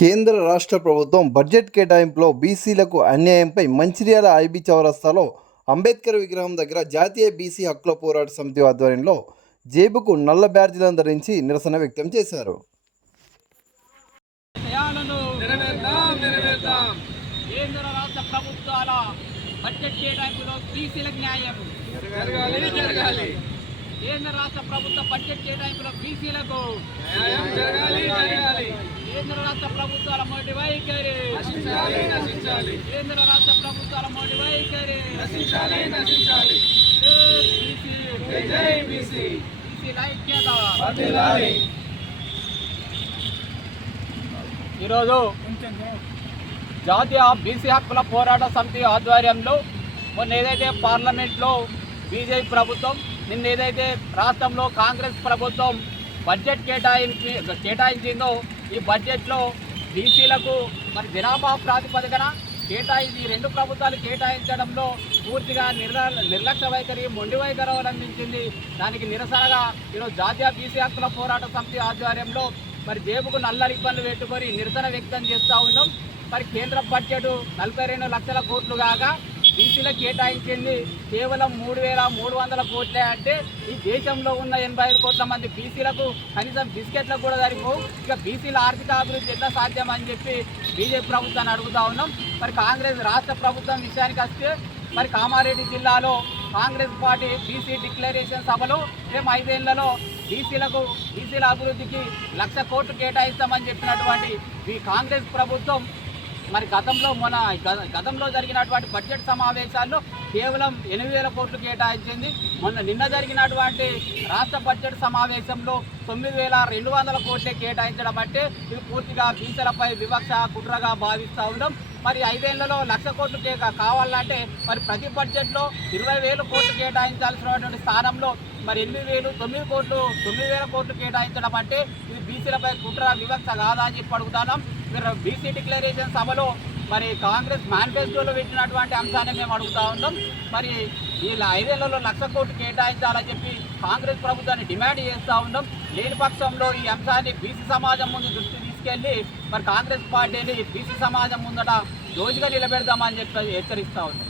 కేంద్ర రాష్ట్ర ప్రభుత్వం బడ్జెట్ కేటాయింపులో బీసీలకు అన్యాయంపై మంచిర్యాల ఐబీ చౌరస్తాలో అంబేద్కర్ విగ్రహం దగ్గర జాతీయ బీసీ హక్కుల పోరాట సమితి ఆధ్వర్యంలో జేబుకు నల్ల బ్యాడ్జీలను ధరించి నిరసన వ్యక్తం చేశారు. కేంద్ర రాష్ట్ర ప్రభుత్వాల బడ్జెట్ కేటాయింపులో బీసీలకు న్యాయం. జరగాలి. జరగాలి? కేంద్ర రాష్ట్ర ప్రభుత్వ బడ్జెట్ కేటాయింపులో బీసీలకు న్యాయం జరగాలి జరగాలి. రాష్ట్ర ప్రభుత్వాల మొదటి వైఖరి. నశించాలి నశించాలి. కేంద్ర రాష్ట్ర ప్రభుత్వాల మొదటి వైఖరి. నశించాలి నశించాలి. జై బీసీ. ఈరోజు జాతీయ బీసీ హక్కుల పోరాట సమితి ఆధ్వర్యంలో మొన్న ఏదైతే పార్లమెంట్లో బీజేపీ ప్రభుత్వం నిన్న ఏదైతే రాష్ట్రంలో కాంగ్రెస్ ప్రభుత్వం బడ్జెట్ కేటాయించి కేటాయించిందో ఈ బడ్జెట్లో బీసీలకు మరి జనాభా ప్రాతిపదికన కేటాయించి రెండు ప్రభుత్వాలు కేటాయించడంలో పూర్తిగా నిర్ల నిర్లక్ష్య వైఖరి మొండి వైఖరి అవలంబించింది. దానికి నిరసనగా ఈరోజు జాతీయ బీసీ హక్కుల పోరాట సమితి ఆధ్వర్యంలో మరి జేబుకు నల్లని ఇబ్బందులు పెట్టుకొని నిరసన వ్యక్తం చేస్తూ ఉన్నాం. మరి కేంద్ర బడ్జెట్ నలభై రెండు లక్షల కోట్లు కాగా బీసీలకు కేటాయించింది కేవలం మూడు వేల మూడు వందల కోట్లే అంటే ఈ దేశంలో ఉన్న ఎనభై ఐదు కోట్ల మంది బీసీలకు కనీసం బిస్కెట్లకు కూడా సరిపోవు. ఇక బీసీల ఆర్థిక అభివృద్ధి ఎట్లా సాధ్యం అని చెప్పి బీజేపీ ప్రభుత్వాన్ని అడుగుతా ఉన్నాం. మరి కాంగ్రెస్ రాష్ట్ర ప్రభుత్వం విషయానికి వస్తే మరి కామారెడ్డి జిల్లాలో కాంగ్రెస్ పార్టీ బీసీ డిక్లరేషన్ సభలో మేము ఐదేళ్ళలో బీసీలకు బీసీల అభివృద్ధికి లక్ష కోట్లు కేటాయిస్తామని చెప్పినటువంటి ఈ కాంగ్రెస్ ప్రభుత్వం మరి గతంలో మన గతంలో జరిగినటువంటి బడ్జెట్ సమావేశాల్లో కేవలం ఎనిమిది వేల కోట్లు కేటాయించింది. మొన్న నిన్న జరిగినటువంటి రాష్ట్ర బడ్జెట్ సమావేశంలో తొమ్మిది వేల రెండు వందల కోట్లే కేటాయించడం అంటే ఇది పూర్తిగా బీసీలపై వివక్ష కుట్రగా భావిస్తూ ఉండడం మరి ఐదేళ్ళలో లక్ష కోట్లు కే కావాలంటే మరి ప్రతి బడ్జెట్లో ఇరవై వేలు కోట్లు కేటాయించాల్సినటువంటి స్థానంలో మరి ఎనిమిది వేలు తొమ్మిది కోట్లు తొమ్మిది వేల కోట్లు కేటాయించడం అంటే ఇది బీసీలపై కుట్ర వివక్ష కాదా అని చెప్పి అడుగుతున్నాం. బీసీ డిక్లరేషన్ సభలో మరి కాంగ్రెస్ మేనిఫెస్టోలో పెట్టినటువంటి అంశాన్ని మేము అడుగుతా ఉన్నాం. మరి ఈ ఐదేళ్ళలో లక్ష కోట్లు కేటాయించాలని చెప్పి కాంగ్రెస్ ప్రభుత్వాన్ని డిమాండ్ చేస్తూ ఉన్నాం. లేని పక్షంలో ఈ అంశాన్ని బీసీ సమాజం ముందు దృష్టి తీసుకెళ్ళి మరి కాంగ్రెస్ పార్టీని బీసీ సమాజం ముందట దోషిగా నిలబెడదామని చెప్పి హెచ్చరిస్తూ ఉన్నాం.